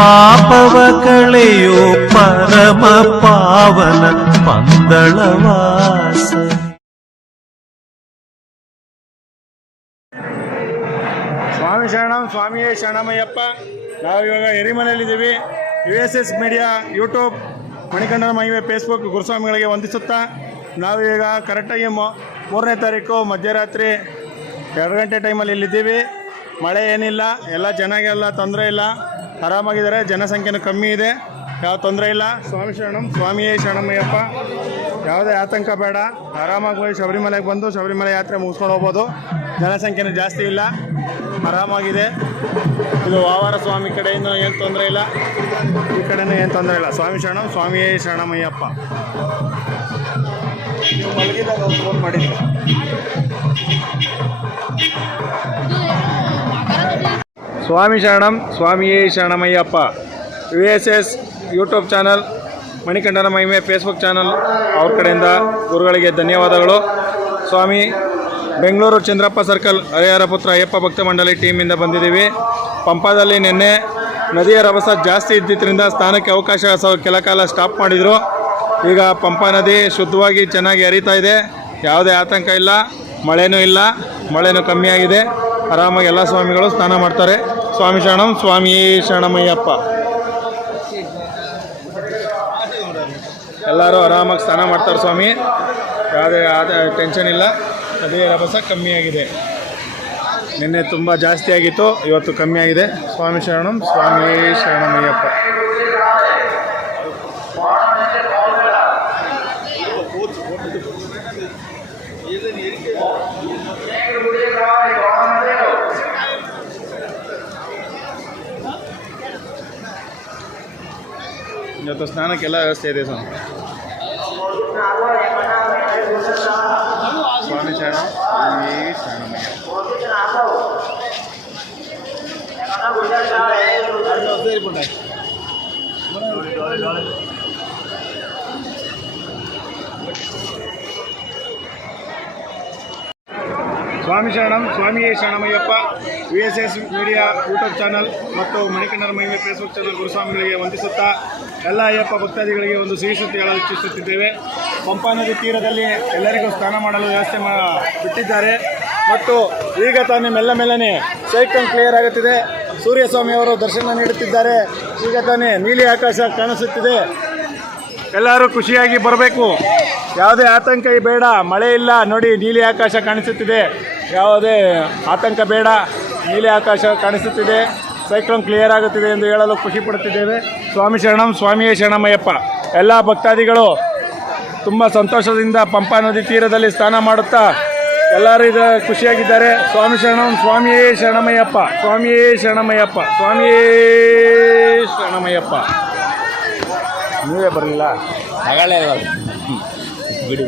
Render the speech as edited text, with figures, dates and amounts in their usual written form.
ಪಾಪವ ಕಳೆಯೋ ಪರಮ ಪಾವನ ಪಂದಳವಾಸ. ಸ್ವಾಮಿ ಶರಣಂ, ಸ್ವಾಮಿಯೇ ಶರಣಮಯ್ಯಪ್ಪ. ನಾವಿವಾಗ ಎರಿಮನೆಯಲ್ಲಿದ್ದೀವಿ. USS ಮೀಡಿಯಾ ಯೂಟ್ಯೂಬ್, ಮಣಿಕಂಠನ ಮಹಿಮೆ ಫೇಸ್ಬುಕ್ ಗುರುಸ್ವಾಮಿಗಳಿಗೆ ವಂದಿಸುತ್ತಾ ನಾವೀಗ ಕರೆಕ್ಟಾಗಿ 3ನೇ ತಾರೀಕು ಮಧ್ಯರಾತ್ರಿ 2 ಗಂಟೆ ಟೈಮಲ್ಲಿ ಇಲ್ಲಿದ್ದೀವಿ. ಮಳೆ ಏನಿಲ್ಲ, ಎಲ್ಲ ಚೆನ್ನಾಗೆಲ್ಲ ತೊಂದರೆ ಇಲ್ಲ, ಆರಾಮಾಗಿದ್ದಾರೆ. ಜನಸಂಖ್ಯೆನೂ ಕಮ್ಮಿ ಇದೆ, ಯಾವ ತೊಂದರೆ ಇಲ್ಲ. ಸ್ವಾಮಿ ಶರಣಂ, ಸ್ವಾಮಿಯೇ ಶರಣಮಯ್ಯಪ್ಪ. ಯಾವುದೇ ಆತಂಕ ಬೇಡ, ಆರಾಮಾಗಿ ಹೋಗಿ ಶಬರಿಮಲೆಗೆ ಬಂದು ಶಬರಿಮಲೆ ಯಾತ್ರೆ ಮುಗಿಸ್ಕೊಂಡು ಹೋಗ್ಬೋದು. ಜನಸಂಖ್ಯೆನೂ ಜಾಸ್ತಿ ಇಲ್ಲ, ಆರಾಮಾಗಿದೆ. ಇದು ವಾವಾರ ಸ್ವಾಮಿ ಕಡೆಯಿಂದ ಏನು ತೊಂದರೆ ಇಲ್ಲ, ಈ ಕಡೆಯೂ ಏನು ತೊಂದರೆ ಇಲ್ಲ. ಸ್ವಾಮಿ ಶರಣಂ, ಸ್ವಾಮಿಯೇ ಶರಣಮಯ್ಯಪ್ಪ. ನೀವು ಮಲಗಿದಾಗ ಫೋನ್ ಮಾಡಿದ್ದೆ. ಸ್ವಾಮಿ ಶರಣಂ, ಸ್ವಾಮಿಯೇ ಶರಣಮಯ್ಯಪ್ಪ. USS ಯೂಟ್ಯೂಬ್ ಚಾನಲ್, ಮಣಿಕಂಠನ ಮಹಿಮೆ ಫೇಸ್ಬುಕ್ ಚಾನಲ್ ಅವ್ರ ಕಡೆಯಿಂದ ಗುರುಗಳಿಗೆ ಧನ್ಯವಾದಗಳು. ಸ್ವಾಮಿ ಬೆಂಗಳೂರು ಚಂದ್ರಪ್ಪ ಸರ್ಕಲ್ ಹರಿಹರ ಪುತ್ರ ಅಯ್ಯಪ್ಪ ಭಕ್ತ ಮಂಡಳಿ ಟೀಮಿಂದ ಬಂದಿದ್ದೀವಿ. ಪಂಪಾದಲ್ಲಿ ನಿನ್ನೆ ನದಿಯ ರಭಸ ಜಾಸ್ತಿ ಇದ್ದಿದ್ದರಿಂದ ಸ್ನಾನಕ್ಕೆ ಅವಕಾಶ ಕೆಲ ಕಾಲ ಸ್ಟಾಪ್ ಮಾಡಿದರು. ಈಗ ಪಂಪಾ ನದಿ ಶುದ್ಧವಾಗಿ ಚೆನ್ನಾಗಿ ಹರಿತಾ ಇದೆ, ಯಾವುದೇ ಆತಂಕ ಇಲ್ಲ, ಮಳೆನೂ ಇಲ್ಲ, ಮಳೆನೂ ಕಮ್ಮಿಯಾಗಿದೆ. ಆರಾಮಾಗಿ ಎಲ್ಲ ಸ್ವಾಮಿಗಳು ಸ್ನಾನ ಮಾಡ್ತಾರೆ. ಸ್ವಾಮಿ ಶರಣಂ, ಸ್ವಾಮಿಯೇ ಶರಣಮಯ್ಯಪ್ಪ. ಎಲ್ಲರೂ ಆರಾಮಾಗಿ ಸ್ನಾನ ಮಾಡ್ತಾರೆ ಸ್ವಾಮಿ, ಯಾವುದೇ ಟೆನ್ಷನ್ ಇಲ್ಲ. ನದಿಯ ರಭಸ ಕಮ್ಮಿಯಾಗಿದೆ. ನಿನ್ನೆ ತುಂಬ ಜಾಸ್ತಿ ಆಗಿತ್ತು, ಇವತ್ತು ಕಮ್ಮಿಯಾಗಿದೆ. ಸ್ವಾಮಿ ಶರಣಂ, ಸ್ವಾಮಿಯೇ ಶರಣಮಯ್ಯಪ್ಪ. ಇವತ್ತು ಸ್ನಾನಕ್ಕೆಲ್ಲ ವ್ಯವಸ್ಥೆ ಇದೆ ಸ್ವಾಮಿ. ಸ್ವಾಮಿ ಶರಣಂ, ಸ್ವಾಮಿಯೇ ಶರಣಮಯ್ಯ. ಸ್ವಾಮಿ ಶರಣಂ, ಸ್ವಾಮಿಯೇ ಶರಣಮಯ್ಯಪ್ಪ. USS ಮೀಡಿಯಾ ಯೂಟ್ಯೂಬ್ ಚಾನಲ್ ಮತ್ತು ಮಣಿಕಂಠನ ಮಹಿಮೆ ಫೇಸ್ಬುಕ್ ಚಾನಲ್ ಗುರುಸ್ವಾಮಿಗಳಿಗೆ ವಂದಿಸುತ್ತಾ ಎಲ್ಲ ಅಯ್ಯಪ್ಪ ಭಕ್ತಾದಿಗಳಿಗೆ ಒಂದು ಸಿಹಿ ಸುದ್ದಿ ಹೇಳಲು ಇಚ್ಛಿಸುತ್ತಿದ್ದೇವೆ. ಪಂಪಾ ನದಿ ತೀರದಲ್ಲಿ ಎಲ್ಲರಿಗೂ ಸ್ನಾನ ಮಾಡಲು ವ್ಯವಸ್ಥೆ ಬಿಟ್ಟಿದ್ದಾರೆ ಮತ್ತು ಈಗ ತಾನೇ ಮೆಲ್ಲನೆ ಸೈಕಲ್ ಕ್ಲಿಯರ್ ಆಗುತ್ತಿದೆ. ಸೂರ್ಯಸ್ವಾಮಿಯವರು ದರ್ಶನ ನೀಡುತ್ತಿದ್ದಾರೆ. ಈಗ ತಾನೇ ನೀಲಿ ಆಕಾಶ ಕಾಣಿಸುತ್ತಿದೆ. ಎಲ್ಲರೂ ಖುಷಿಯಾಗಿ ಬರಬೇಕು, ಯಾವುದೇ ಆತಂಕ ಬೇಡ. ಮಳೆ ಇಲ್ಲ ನೋಡಿ, ನೀಲಿ ಆಕಾಶ ಕಾಣಿಸುತ್ತಿದೆ, ಯಾವುದೇ ಆತಂಕ ಬೇಡ. ನೀಲಿ ಆಕಾಶ ಕಾಣಿಸುತ್ತಿದೆ, ಸೈಕ್ಲೋನ್ ಕ್ಲಿಯರ್ ಆಗುತ್ತಿದೆ ಎಂದು ಹೇಳಲು ಖುಷಿ ಪಡುತ್ತಿದ್ದೇವೆ. ಸ್ವಾಮಿ ಶರಣಂ, ಸ್ವಾಮಿಯೇ ಶರಣಮಯ್ಯಪ್ಪ. ಎಲ್ಲ ಭಕ್ತಾದಿಗಳು ತುಂಬ ಸಂತೋಷದಿಂದ ಪಂಪಾ ನದಿ ತೀರದಲ್ಲಿ ಸ್ನಾನ ಮಾಡುತ್ತಾ ಎಲ್ಲರೂ ಖುಷಿಯಾಗಿದ್ದಾರೆ. ಸ್ವಾಮಿ ಶರಣಂ, ಸ್ವಾಮಿಯೇ ಶರಣಮಯ್ಯಪ್ಪ. ಸ್ವಾಮಿಯೇ ಶರಣಮಯ್ಯಪ್ಪ. ಸ್ವಾಮಿಯೇ ಶರಣಮಯ್ಯಪ್ಪ. ನೀವೇ ಬರಲಿಲ್ಲ, ಬಿಡಿ.